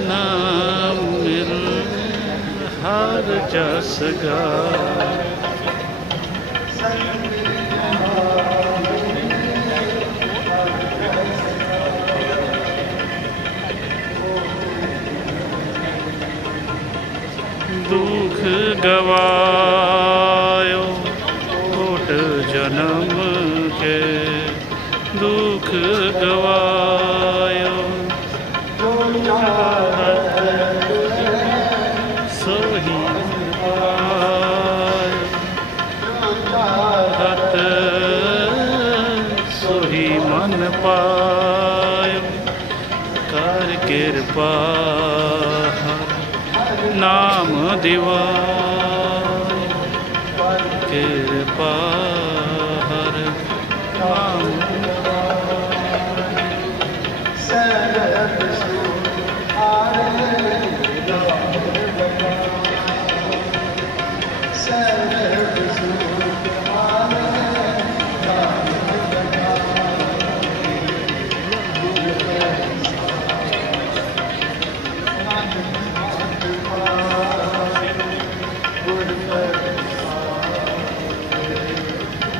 ਨਾਮ ਮਿਲ ਹਰ ਜਸ ਗਾ। ਦੁਖ ਗਵਾਇਓ ਕੋਟ ਜਨਮ ਕੇ। ਦੁਖ ਗਵਾ ਕਿਰਪਾ ਨਾਮ ਦਿਵਾ।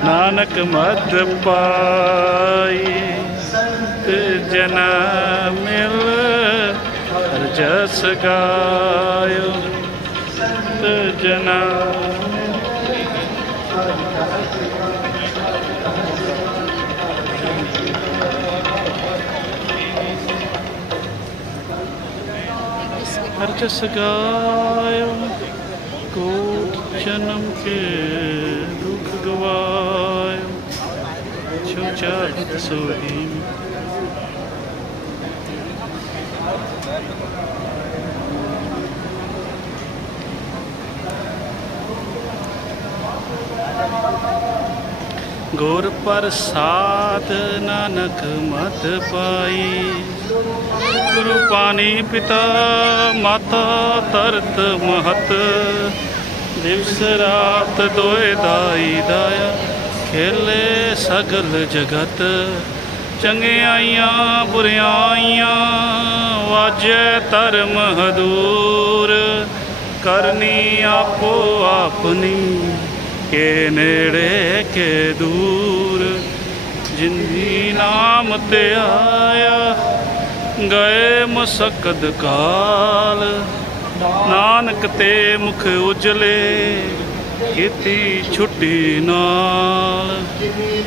ਨਾਨਕ ਮਤ ਪਾਈ ਸੰਤ ਜਨਾ ਮਿਲ ਹਰ ਜਸ ਗਾਇਓ ਸੰਤ ਜਨਾ ਹਰ ਜਸ ਗਾਇਓ ਕੋਟ ਜਨਮ ਕੇ ਦੁਖ ਗਵਾ ਛੋ ਚਾਹਤ ਸੋਹੀ ਗੁਰ ਪ੍ਰਸਾਦ ਨਾਨਕ ਮਤ ਪਾਈ। ਗੁਰੂ ਪਾਣੀ ਪਿਤਾ ਮਾਤਾ ਤਰਤ ਮਹਤ। ਦਿਵਸ ਰਾਤ ਦੋਏ ਦਾਈ ਦਾਇਆ। ਖੇਲੇ ਸਗਲ ਜਗਤ ਚੰਗਿਆਈਆਂ ਬੁਰਿਆਈਆਂ ਵਾਜੇ ਧਰਮ ਹਦੂਰ। ਕਰਨੀ ਆਪੋ ਆਪਣੀ, ਕੇ ਨੇੜੇ, ਕੇ ਦੂਰ। ਜਿੰਦੀ ਨਾਮ ਤੇ ਆਇਆ, ਗਏ ਮਸਕਦ ਕਾਲ। ਨਾਨਕ ਤੇ ਮੁਖ ਉਜਲੇ ਕੀਤੀ ਛੁੱਟੀ ਨਾਲ।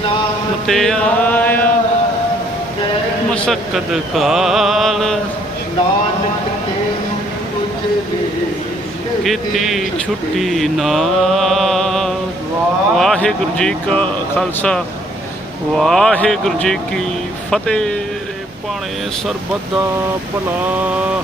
ਨਾਮ ਆਇਆ ਮਸਕਦ ਕਾਲ। ਨਾਨਕ ਤੇ ਉਜਲੇ ਕੀਤੀ ਛੁੱਟੀ ਨਾਲ। ਵਾਹਿਗੁਰੂ ਜੀ ਕਾ ਖਾਲਸਾ, ਵਾਹਿਗੁਰੂ ਜੀ ਕੀ ਫਤਿਹ। ਰੇ ਪਾਣੇ ਸਰਬੱਤ ਦਾ ਭਲਾ।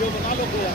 ఉద్యోగ